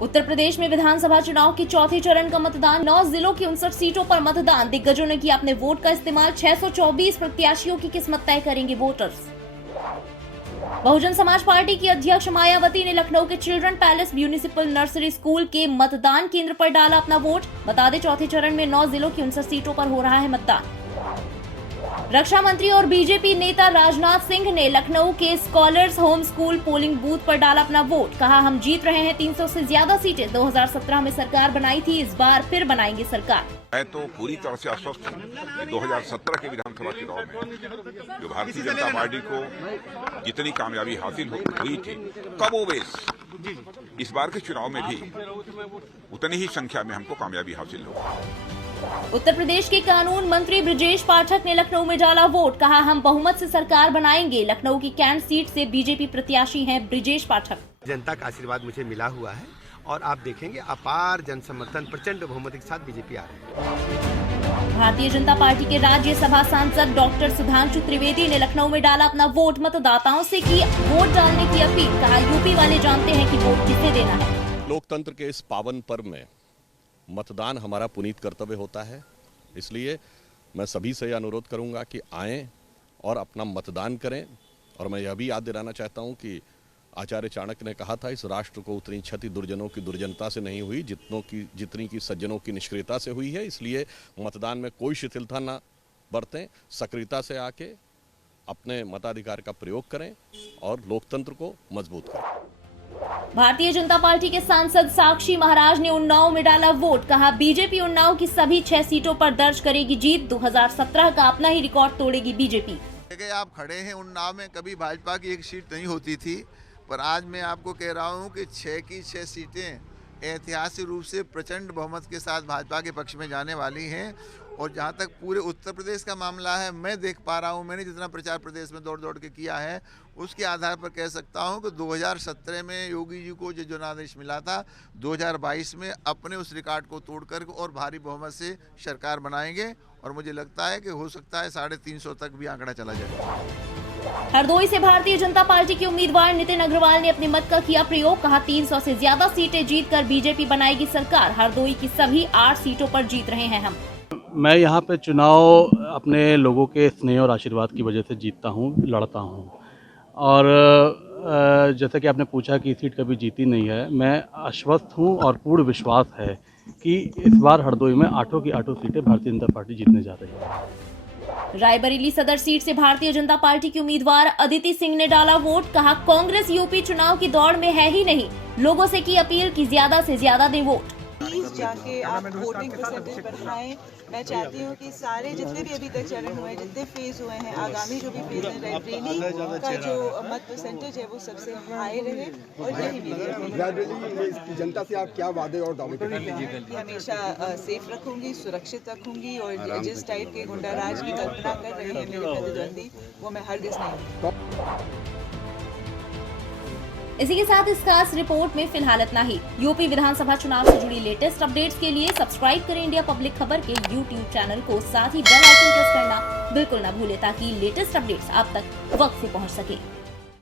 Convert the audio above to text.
उत्तर प्रदेश में विधानसभा चुनाव के चौथे चरण का मतदान 9 जिलों की 59 सीटों पर मतदान। दिग्गजों ने किया अपने वोट का इस्तेमाल। 624 प्रत्याशियों की किस्मत तय करेंगे वोटर्स। बहुजन समाज पार्टी की अध्यक्ष मायावती ने लखनऊ के children palace municipal nursery school के मतदान केंद्र पर डाला अपना वोट। बता दें, चौथे चरण में 9 जिलों की 59 सीटों पर हो रहा है मतदान। रक्षा मंत्री और बीजेपी नेता राजनाथ सिंह ने लखनऊ के scholars home school polling booth पर डाला अपना वोट। कहा, हम जीत रहे हैं 300 से ज्यादा सीटें। 2017 में सरकार बनाई थी, इस बार फिर बनाएंगे सरकार। मैं तो पूरी तरह से आश्वस्त हूँ कि 2017 के विधानसभा चुनाव में जो भारतीय जनता पार्टी को जितनी कामयाबी हासिल हुई थी कमोबेश इस बार के चुनाव में भी उतनी ही संख्या में हमको कामयाबी हासिल होगी। उत्तर प्रदेश के कानून मंत्री ब्रजेश पाठक ने लखनऊ में डाला वोट। कहा, हम बहुमत से सरकार बनाएंगे। लखनऊ की कैंट सीट से बीजेपी प्रत्याशी हैं ब्रजेश पाठक। जनता का आशीर्वाद मुझे मिला हुआ है और आप देखेंगे अपार जन समर्थन, प्रचंड बहुमत के साथ बीजेपी आ रही है। भारतीय जनता पार्टी के राज्यसभा सांसद डॉक्टर सुधांशु त्रिवेदी ने लखनऊ में डाला अपना वोट। मतदाताओं से की वोट डालने की अपील। कहा, यूपी वाले जानते हैं कि वोट किसे देना है। लोकतंत्र के इस पावन पर्व में मतदान हमारा पुनीत कर्तव्य होता है, इसलिए मैं सभी से अनुरोध करूंगा कि आएं और अपना मतदान करें। और मैं यह भी याद दिलाना चाहता हूं कि आचार्य चाणक्य ने कहा था, इस राष्ट्र को उतनी क्षति दुर्जनों की दुर्जनता से नहीं हुई जितनी की सज्जनों की निष्क्रियता से हुई है। इसलिए मतदान में कोई शिथिलता न बरतें, सक्रियता से आके अपने मताधिकार का प्रयोग करें और लोकतंत्र को मजबूत करें। भारतीय जनता पार्टी के सांसद साक्षी महाराज ने उन्नाव में डाला वोट। कहा, बीजेपी उन्नाव की सभी 6 सीटों पर दर्ज करेगी जीत। 2017 का अपना ही रिकॉर्ड तोड़ेगी बीजेपी। आप खड़े हैं उन्नाव में, कभी भाजपा की एक सीट नहीं होती थी, पर आज मैं आपको कह रहा हूं कि 6 की 6 सीटें ऐतिहासिक रूप से प्रचंड बहुमत के साथ भाजपा के पक्ष में जाने वाली हैं। और जहां तक पूरे उत्तर प्रदेश का मामला है, मैं देख पा रहा हूं, मैंने जितना प्रचार प्रदेश में दौड़ दौड़ के किया है, उसके आधार पर कह सकता हूं कि 2017 में योगी जी को जो जनादेश मिला था, 2022 में अपने उस रिकॉर्ड को तोड़कर और भारी बहुमत से सरकार बनाएंगे। और मुझे लगता है कि हो सकता है 350 तक भी आंकड़ा चला जाए। हरदोई से भारतीय जनता पार्टी के उम्मीदवार नितिन अग्रवाल ने अपने मत का किया प्रयोग। कहा, 300 से ज्यादा सीटें जीतकर बीजेपी बनाएगी सरकार। हरदोई की सभी 8 सीटों पर जीत रहे हैं हम। मैं यहाँ पे चुनाव अपने लोगों के स्नेह और आशीर्वाद की वजह से जीतता हूँ, लड़ता हूँ। और जैसा कि आपने पूछा कि सीट कभी जीती नहीं है, मैं आश्वस्त हूँ और पूर्ण विश्वास है कि इस बार हरदोई में 8 की 8 सीटें भारतीय जनता पार्टी जीतने जा रही है। रायबरेली सदर सीट से भारतीय जनता पार्टी की उम्मीदवार अदिति सिंह ने डाला वोट। कहा, कांग्रेस यूपी चुनाव की दौड़ में है ही नहीं। लोगों से की अपील कि ज्यादा से ज्यादा दें वोट। प्लीज जाके आप वोटिंग परसेंटेज बढ़ाएं। मैं चाहती हूँ कि सारे जितने भी अभी तक चरण हुए, जितने फेज हुए हैं, आगामी जो भी फेज है, रायबरेली का जो मत परसेंटेज है वो सबसे हाई रहे। और यही रायबरेली जनता से आप क्या वादे और दावे कि हमेशा सेफ रखूंगी, सुरक्षित रखूंगी। और जिस टाइप के गुंडाराज की कल्पना कर रहे हैं मेरे प्रतिद्वंदी, वो मैं हरगिज नहीं। इसी के साथ इस खास रिपोर्ट में फिलहाल इतना ही। यूपी विधानसभा चुनाव से जुड़ी लेटेस्ट अपडेट्स के लिए सब्सक्राइब करें इंडिया पब्लिक खबर के YouTube चैनल को। साथ ही बेल आइकन प्रेस करना बिल्कुल न भूलें ताकि लेटेस्ट अपडेट्स आप तक वक्त से पहुंच सके।